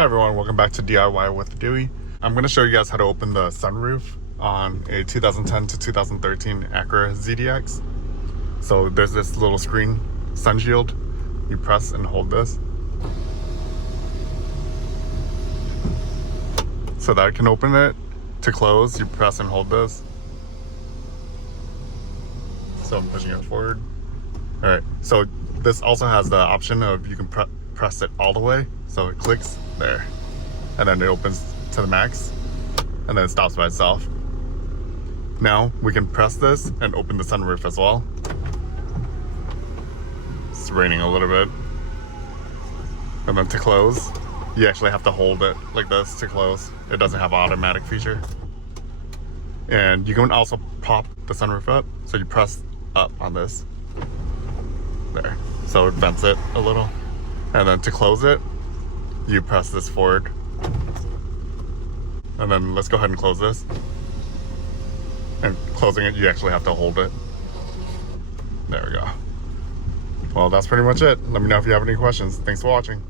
Hi everyone, welcome back to DIY with Dewey. I'm going to show you guys how to open the sunroof on a 2010 to 2013 Acura ZDX. So there's this little screen, sun shield. You press and hold this so that it can open it. To close, you press and hold this. So I'm pushing it forward. Alright, so this also has the option of you can press it all the way, so it clicks there, and then it opens to the max, and then it stops by itself. Now we can press this and open the sunroof as well. It's raining a little bit. And then to close, you actually have to hold it like this to close. It doesn't have an automatic feature. And you can also pop the sunroof up, so you press up on this there, so it vents it a little. And then to close it, you press this forward. And then let's go ahead and close this. And closing it, you actually have to hold it. There we go. Well, that's pretty much it. Let me know if you have any questions. Thanks for watching.